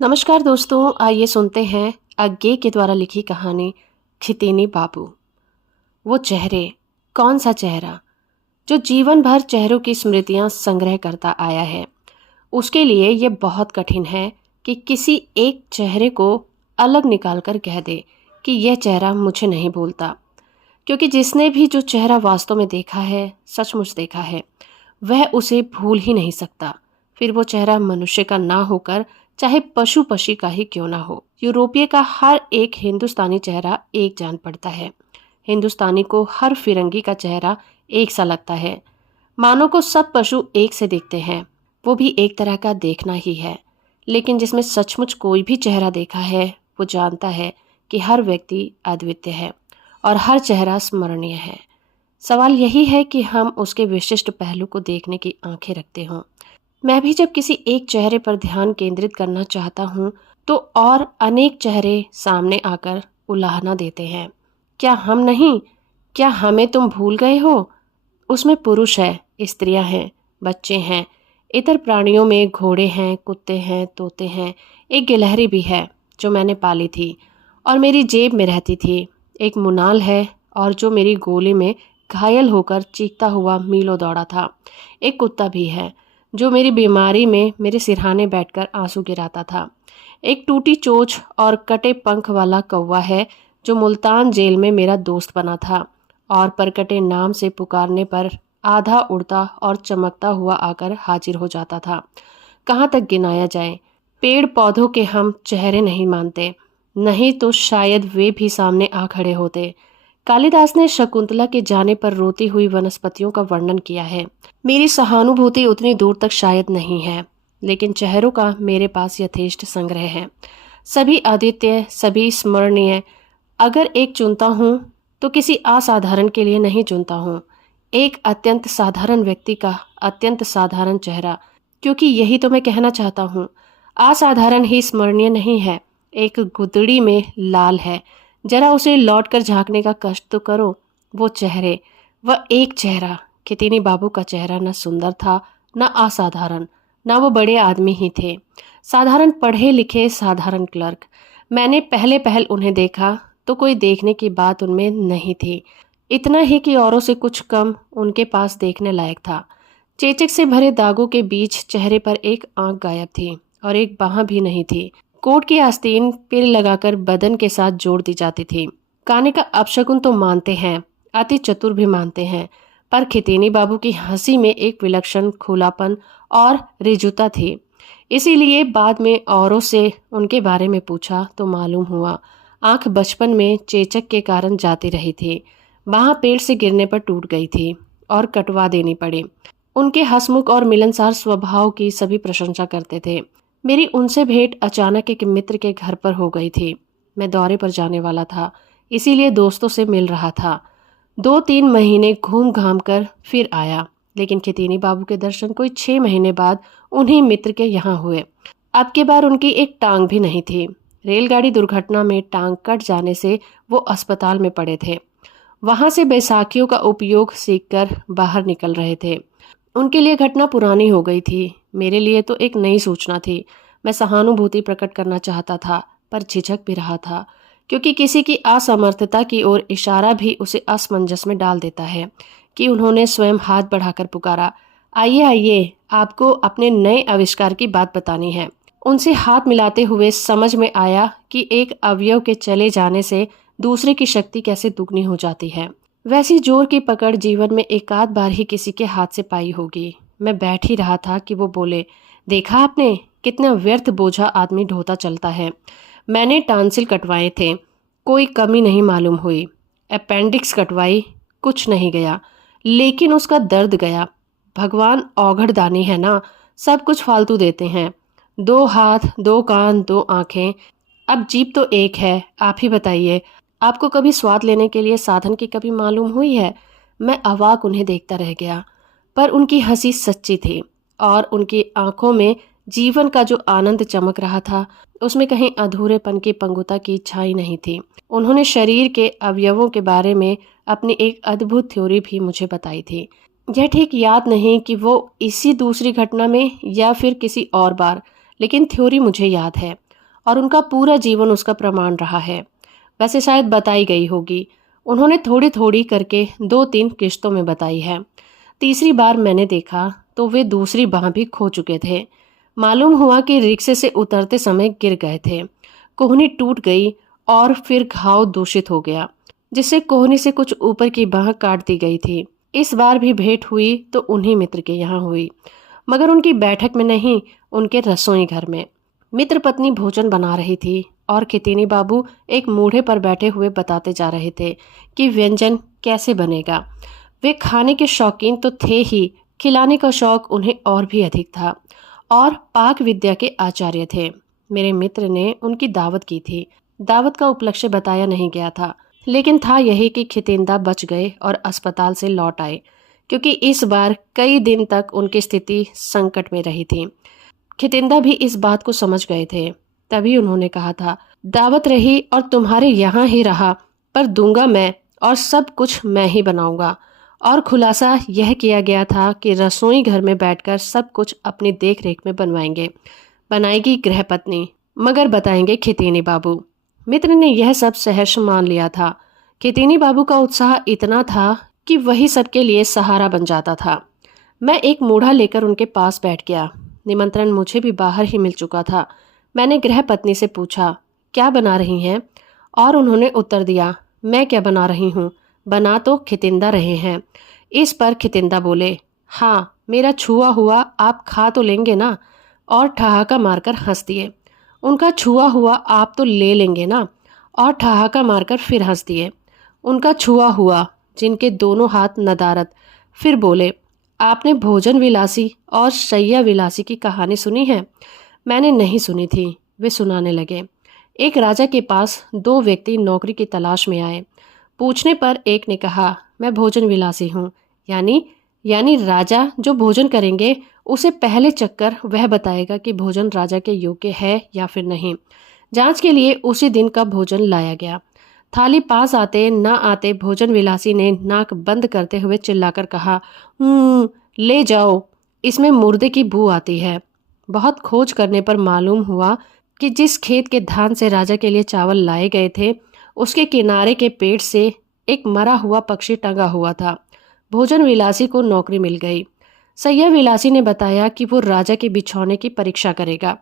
नमस्कार दोस्तों, आइए सुनते हैं अज्ञे के द्वारा लिखी कहानी खितेनी बाबू। वो चेहरे, कौन सा चेहरा जो जीवन भर चेहरों की स्मृतियां संग्रह करता आया है। उसके लिए ये बहुत कठिन है कि किसी एक चेहरे को अलग निकाल कर कह दे कि यह चेहरा मुझे नहीं भूलता, क्योंकि जिसने भी जो चेहरा वास्तव में देखा है, सचमुच देखा है, वह उसे भूल ही नहीं सकता। फिर वो चेहरा मनुष्य का ना होकर चाहे पशु पक्षी का ही क्यों ना हो। यूरोपीय का हर एक हिंदुस्तानी चेहरा एक जान पड़ता है। हिंदुस्तानी को हर फिरंगी का चेहरा एक सा लगता है, मानो को सब पशु एक से दिखते हैं। वो भी एक तरह का देखना ही है, लेकिन जिसमें सचमुच कोई भी चेहरा देखा है, वो जानता है कि हर व्यक्ति अद्वितीय है और हर चेहरा स्मरणीय है। सवाल यही है कि हम उसके विशिष्ट पहलू को देखने की आंखें रखते हों। मैं भी जब किसी एक चेहरे पर ध्यान केंद्रित करना चाहता हूँ, तो और अनेक चेहरे सामने आकर उलाहना देते हैं। क्या हम नहीं? क्या हमें तुम भूल गए हो? उसमें पुरुष है, स्त्रियां हैं, बच्चे हैं, इतर प्राणियों में घोड़े हैं, कुत्ते हैं, तोते हैं, एक गिलहरी भी है जो मैंने पाली थी और मेरी जेब में रहती थी। एक मुनाल है और जो मेरी गोली में घायल होकर चीखता हुआ मीलों दौड़ा था। एक कुत्ता भी है जो मेरी बीमारी में मेरे सिरहाने बैठकर आंसू गिराता था। एक टूटी चोंच और कटे पंख वाला कौवा है जो मुल्तान जेल में मेरा दोस्त बना था और परकटे नाम से पुकारने पर आधा उड़ता और चमकता हुआ आकर हाजिर हो जाता था। कहाँ तक गिनाया जाए? पेड़ पौधों के हम चेहरे नहीं मानते, नहीं तो शायद वे भी सामने आ खड़े होते। कालिदास ने शकुंतला के जाने पर रोती हुई वनस्पतियों का वर्णन किया है। मेरी सहानुभूति उतनी दूर तक शायद नहीं है, लेकिन चेहरों का मेरे पास यथेष्ट संग्रह है। सभी अद्वितीय, सभी स्मरणीय। अगर एक चुनता हूँ तो किसी असाधारण के लिए नहीं चुनता हूँ, एक अत्यंत साधारण व्यक्ति का अत्यंत साधारण चेहरा, क्योंकि यही तो मैं कहना चाहता हूँ। असाधारण ही स्मरणीय नहीं है, एक गुदड़ी में लाल है, जरा उसे लौट कर झांकने का कष्ट तो करो। वो चेहरे, वह एक चेहरा, खितेनी बाबू का चेहरा न सुंदर था, न असाधारण, न वो बड़े आदमी ही थे। साधारण पढ़े लिखे साधारण क्लर्क। मैंने पहले पहल उन्हें देखा तो कोई देखने की बात उनमें नहीं थी, इतना ही कि औरों से कुछ कम उनके पास देखने लायक था। चेचक से भरे दागों के बीच चेहरे पर एक आंख गायब थी और एक बाह भी नहीं थी। कोट की आस्तीन पिन लगाकर बदन के साथ जोड़ दी जाती थी। काने का अपशकुन तो मानते हैं, अति चतुर भी मानते हैं, पर खितेनी बाबू की हंसी में एक विलक्षण खुलापन और रिजुता थी। इसीलिए बाद में औरों से उनके बारे में पूछा तो मालूम हुआ आंख बचपन में चेचक के कारण जाती रही थी। बाह पेड़ से गिरने पर टूट गई थी और कटवा देनी पड़ी। उनके हंसमुख और मिलनसार स्वभाव की सभी प्रशंसा करते थे। मेरी उनसे भेंट अचानक एक मित्र के घर पर हो गई थी। मैं दौरे पर जाने वाला था, इसीलिए दोस्तों से मिल रहा था। 2-3 महीने घूम घाम कर फिर आया, लेकिन खितेनी बाबू के दर्शन कोई 6 महीने बाद उन्हीं मित्र के यहाँ हुए। अब की बार उनकी एक टांग भी नहीं थी। रेलगाड़ी दुर्घटना में टांग कट जाने से वो अस्पताल में पड़े थे। वहां से बैसाखियों का उपयोग सीखकर बाहर निकल रहे थे। उनके लिए घटना पुरानी हो गई थी, मेरे लिए तो एक नई सूचना थी। मैं सहानुभूति प्रकट करना चाहता था, पर झिझक भी रहा था, क्योंकि किसी की असमर्थता की ओर इशारा भी उसे असमंजस में डाल देता है कि उन्होंने स्वयं हाथ बढ़ाकर पुकारा, आइए आइए, आपको अपने नए आविष्कार की बात बतानी है। उनसे हाथ मिलाते हुए समझ में आया कि एक अवयव के चले जाने से दूसरे की शक्ति कैसे दुगनी हो जाती है। वैसी जोर की पकड़ जीवन में एकाध बार ही किसी के हाथ से पाई होगी। मैं बैठ ही रहा था कि वो बोले, देखा आपने कितना व्यर्थ बोझा आदमी ढोता चलता है। मैंने टांसिल कटवाए थे, कोई कमी नहीं मालूम हुई। अपेंडिक्स कटवाई, कुछ नहीं गया, लेकिन उसका दर्द गया। भगवान औघड़दानी है ना, सब कुछ फालतू देते हैं। 2 हाथ, 2 कान, 2 आंखें, अब जीभ तो एक है। आप ही बताइए, आपको कभी स्वाद लेने के लिए साधन की कभी मालूम हुई है? मैं अवाक उन्हें देखता रह गया, पर उनकी हंसी सच्ची थी और उनकी आंखों में जीवन का जो आनंद चमक रहा था, उसमें कहीं अधूरेपन की पंगुता की छाई नहीं थी। उन्होंने शरीर के अवयवों के बारे में अपनी एक अद्भुत थ्योरी भी मुझे बताई थी। यह ठीक याद नहीं कि वो इसी दूसरी घटना में या फिर किसी और बार, लेकिन थ्योरी मुझे याद है। और उनका पूरा जीवन उसका प्रमाण रहा है। वैसे शायद बताई गई होगी, उन्होंने थोड़ी थोड़ी करके 2-3 किश्तों में बताई है। तीसरी बार मैंने देखा तो वे दूसरी बाह भी खो चुके थे। मालूम हुआ कि रिक्शे से उतरते समय गिर गए थे। कोहनी टूट गई और फिर घाव दूषित हो गया, जिससे कोहनी से कुछ ऊपर की बाह काट दी गई थी। इस बार भी भेंट हुई तो उन्हीं मित्र के यहाँ हुई, मगर उनकी बैठक में नहीं, उनके रसोई घर में। मित्र पत्नी भोजन बना रही थी और खितीनी बाबू एक मूढ़े पर बैठे हुए बताते जा रहे थे कि व्यंजन कैसे बनेगा। वे खाने के शौकीन तो थे ही, खिलाने का शौक उन्हें और भी अधिक था, और पाक विद्या के आचार्य थे। मेरे मित्र ने उनकी दावत की थी। दावत का उपलक्ष्य बताया नहीं गया था, लेकिन था यही कि खितेंदा बच गए और अस्पताल से लौट आए, क्योंकि इस बार कई दिन तक उनकी स्थिति संकट में रही थी। खितेंदा भी इस बात को समझ गए थे। तभी उन्होंने कहा था, दावत रही और तुम्हारे यहाँ ही रहा, पर दूंगा मैं और सब कुछ मैं ही बनाऊंगा। और खुलासा यह किया गया था कि रसोई घर में बैठकर सब कुछ अपनी देख रेख में बनवाएंगे। बनाएगी गृह पत्नी, मगर बताएंगे खितीनी बाबू। मित्र ने यह सब सहर्ष मान लिया था। खितीनी बाबू का उत्साह इतना था कि वही सबके लिए सहारा बन जाता था। मैं एक मूढ़ा लेकर उनके पास बैठ गया। निमंत्रण मुझे भी बाहर ही मिल चुका था। मैंने गृह पत्नी से पूछा, क्या बना रही हैं? और उन्होंने उत्तर दिया, मैं क्या बना रही हूँ, बना तो खितिंदा रहे हैं। इस पर खितिंदा बोले, हाँ, मेरा छुआ हुआ आप खा तो लेंगे ना? और ठहाका मारकर हंस दिए। उनका छुआ हुआ आप तो ले लेंगे ना? और ठहाका मारकर फिर हंस दिए। उनका छुआ हुआ, जिनके दोनों हाथ नदारत। फिर बोले, आपने भोजन विलासी और शैया विलासी की कहानी सुनी है? मैंने नहीं सुनी थी। वे सुनाने लगे। एक राजा के पास 2 व्यक्ति नौकरी की तलाश में आए। पूछने पर एक ने कहा, मैं भोजन विलासी हूँ। यानी राजा जो भोजन करेंगे उसे पहले चक्कर वह बताएगा कि भोजन राजा के योग्य है या फिर नहीं। जांच के लिए उसी दिन का भोजन लाया गया। थाली पास आते न आते भोजन विलासी ने नाक बंद करते हुए चिल्लाकर कहा, ले जाओ, इसमें मुर्दे की बू आती है। बहुत खोज करने पर मालूम हुआ कि जिस खेत के धान से राजा के लिए चावल लाए गए थे, उसके किनारे के पेड़ से एक मरा हुआ पक्षी टंगा हुआ था। भोजन विलासी को नौकरी मिल गई। सैया विलासी ने बताया कि वो राजा के बिछौने की परीक्षा करेगा।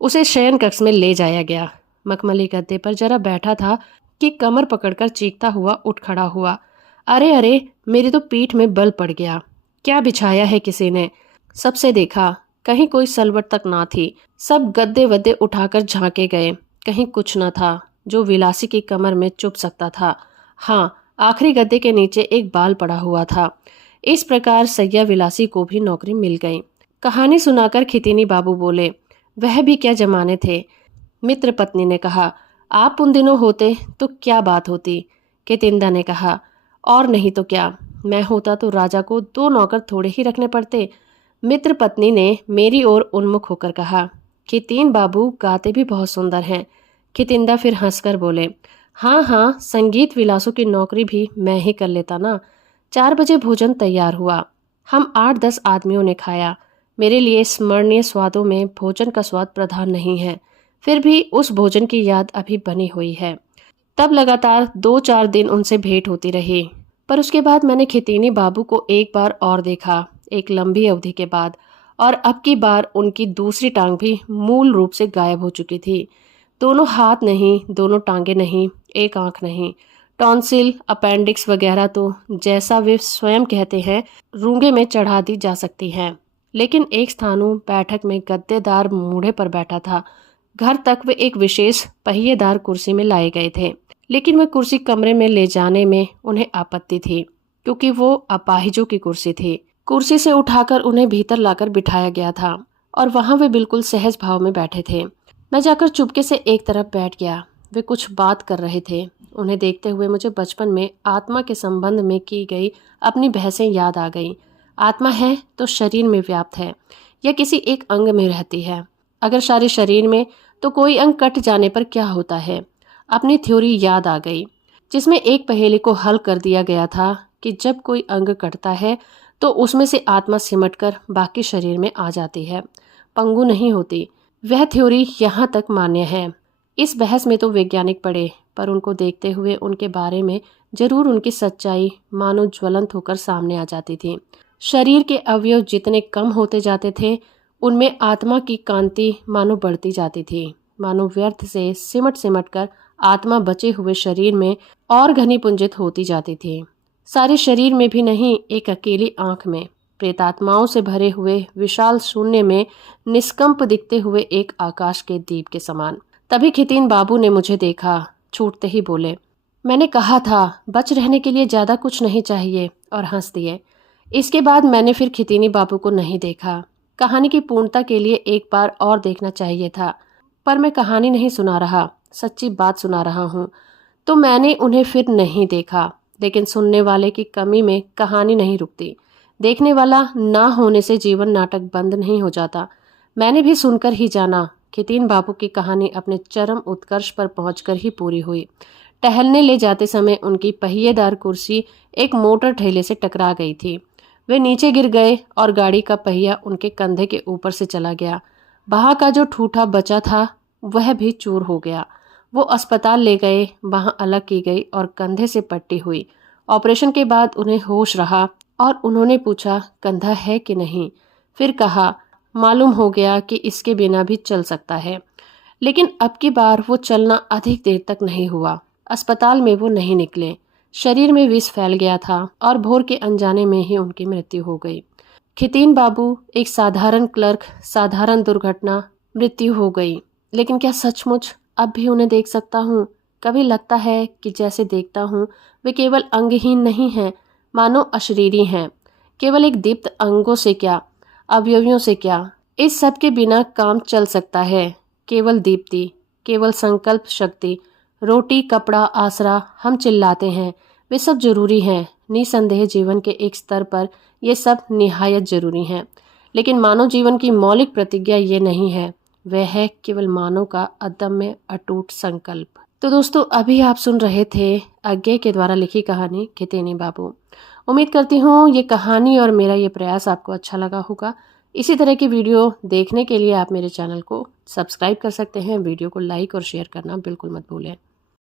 उसे शयन कक्ष में ले जाया गया। मखमली गद्दे पर जरा बैठा था कि कमर पकड़कर चीखता हुआ उठ खड़ा हुआ, अरे अरे, मेरी तो पीठ में बल पड़ गया। क्या बिछाया है किसी ने? सबसे देखा, कहीं कोई सलवट तक ना थी। सब गद्दे वद्दे उठाकर झांके गए, कहीं कुछ न था जो विलासी की कमर में चुभ सकता था। हाँ, आखिरी गद्दे के नीचे एक बाल पड़ा हुआ था। इस प्रकार सैया विलासी को भी नौकरी मिल गई। कहानी सुनाकर खितीनी बाबू बोले, वह भी क्या जमाने थे। मित्र पत्नी ने कहा, आप उन दिनों होते तो क्या बात होती। खितिंदा ने कहा, और नहीं तो क्या, मैं होता तो राजा को 2 नौकर थोड़े ही रखने पड़ते। मित्र पत्नी ने मेरी ओर उन्मुख होकर कहा, खितीन बाबू गाते भी बहुत सुंदर हैं। खितिंदा फिर हंसकर बोले, हाँ हाँ, संगीत विलासों की नौकरी भी मैं ही कर लेता ना। 4 बजे भोजन तैयार हुआ। हम 8-10 आदमियों ने खाया। मेरे लिए स्मरणीय स्वादों में भोजन का स्वाद प्रधान नहीं है, फिर भी उस भोजन की याद अभी बनी हुई है। तब लगातार 2-4 दिन उनसे भेंट होती रही, पर उसके बाद मैंने खितीनी बाबू को एक बार और देखा, एक लंबी अवधि के बाद, और अब की बार उनकी दूसरी टांग भी मूल रूप से गायब हो चुकी थी। दोनों हाथ नहीं, दोनों टांगे नहीं, एक आंख नहीं। टॉन्सिल, अपेंडिक्स वगैरह तो, जैसा वे स्वयं कहते हैं, रूंगे में चढ़ा दी जा सकती हैं। लेकिन एक स्थानु बैठक में गद्देदार मूढ़े पर बैठा था। घर तक वे एक विशेष पहिएदार कुर्सी में लाए गए थे, लेकिन वह कुर्सी कमरे में ले जाने में उन्हें आपत्ति थी, क्योंकि वो अपाहिजों की कुर्सी थी। कुर्सी से उठाकर उन्हें भीतर लाकर बिठाया गया था और वहां वे बिल्कुल सहज भाव में बैठे थे। मैं जाकर चुपके से एक तरफ बैठ गया। वे कुछ बात कर रहे थे। उन्हें देखते हुए मुझे बचपन में आत्मा के संबंध में की गई अपनी बहसें याद आ गईं। आत्मा है तो शरीर में व्याप्त है या किसी एक अंग में रहती है। अगर सारे शरीर में, तो कोई अंग कट जाने पर क्या होता है। अपनी थ्योरी याद आ गई, जिसमें एक पहेली को हल कर दिया गया था कि जब कोई अंग कटता है तो उसमें से आत्मा सिमटकर बाकी शरीर में आ जाती है, पंगु नहीं होती। वह थ्योरी यहाँ तक मान्य है। इस बहस में तो वैज्ञानिक पड़े, पर उनको देखते हुए उनके बारे में जरूर उनकी सच्चाई मानो ज्वलंत होकर सामने आ जाती थी। शरीर के अवयव जितने कम होते जाते थे, उनमें आत्मा की कांति मानो बढ़ती जाती थी। मानो व्यर्थ से सिमट सिमट कर आत्मा बचे हुए शरीर में और घनी पुंजित होती जाती थी। सारे शरीर में भी नहीं, एक अकेली आंख में, प्रेतात्माओं से भरे हुए विशाल शून्य में निष्कंप दिखते हुए एक आकाश के दीप के समान। तभी खितीन बाबू ने मुझे देखा, छूटते ही बोले, मैंने कहा था बच रहने के लिए ज्यादा कुछ नहीं चाहिए, और हंस दिए। इसके बाद मैंने फिर खितीनी बाबू को नहीं देखा। कहानी की पूर्णता के लिए एक बार और देखना चाहिए था, पर मैं कहानी नहीं सुना रहा, सच्ची बात सुना रहा हूँ, तो मैंने उन्हें फिर नहीं देखा। लेकिन सुनने वाले की कमी में कहानी नहीं रुकती। देखने वाला ना होने से जीवन नाटक बंद नहीं हो जाता। मैंने भी सुनकर ही जाना। खितीन बाबू की कहानी अपने चरम उत्कर्ष पर पहुंचकर ही पूरी हुई। टहलने ले जाते समय उनकी पहिएदार कुर्सी एक मोटर ठेले से टकरा गई थी। वे नीचे गिर गए और गाड़ी का पहिया उनके कंधे के ऊपर से चला गया। बाह का जो ठूठा बचा था वह भी चूर हो गया। वो अस्पताल ले गए, वहां अलग की गई और कंधे से पट्टी हुई। ऑपरेशन के बाद उन्हें होश रहा और उन्होंने पूछा कंधा है कि नहीं। फिर कहा मालूम हो गया कि इसके बिना भी चल सकता है। लेकिन अब की बार वो चलना अधिक देर तक नहीं हुआ। अस्पताल में वो नहीं निकले। शरीर में विष फैल गया था और भोर के अनजाने में ही उनकी मृत्यु हो गई। खितीन बाबू एक साधारण क्लर्क, साधारण दुर्घटना, मृत्यु हो गई। लेकिन क्या सचमुच अब भी उन्हें देख सकता हूँ? कभी लगता है कि जैसे देखता हूँ वे केवल अंगहीन नहीं हैं, मानो अशरीरी हैं। केवल एक दीप्त अंगों से क्या, अवयवियों से क्या, इस सब के बिना काम चल सकता है। केवल दीप्ति, केवल संकल्प शक्ति, रोटी, कपड़ा, आसरा, हम चिल्लाते हैं, वे सब जरूरी हैं। निसंदेह जीवन के एक स्तर पर ये सब निहायत जरूरी हैं। लेकिन मानव जीवन की मौलिक प्रतिज्ञा ये नहीं है, वह है केवल मानव का अदम्य अटूट संकल्प। तो दोस्तों, अभी आप सुन रहे थे अज्ञे के द्वारा लिखी कहानी खितीनी बाबू। उम्मीद करती हूँ ये कहानी और मेरा ये प्रयास आपको अच्छा लगा होगा। इसी तरह की वीडियो देखने के लिए आप मेरे चैनल को सब्सक्राइब कर सकते हैं। वीडियो को लाइक और शेयर करना बिल्कुल मत भूलें।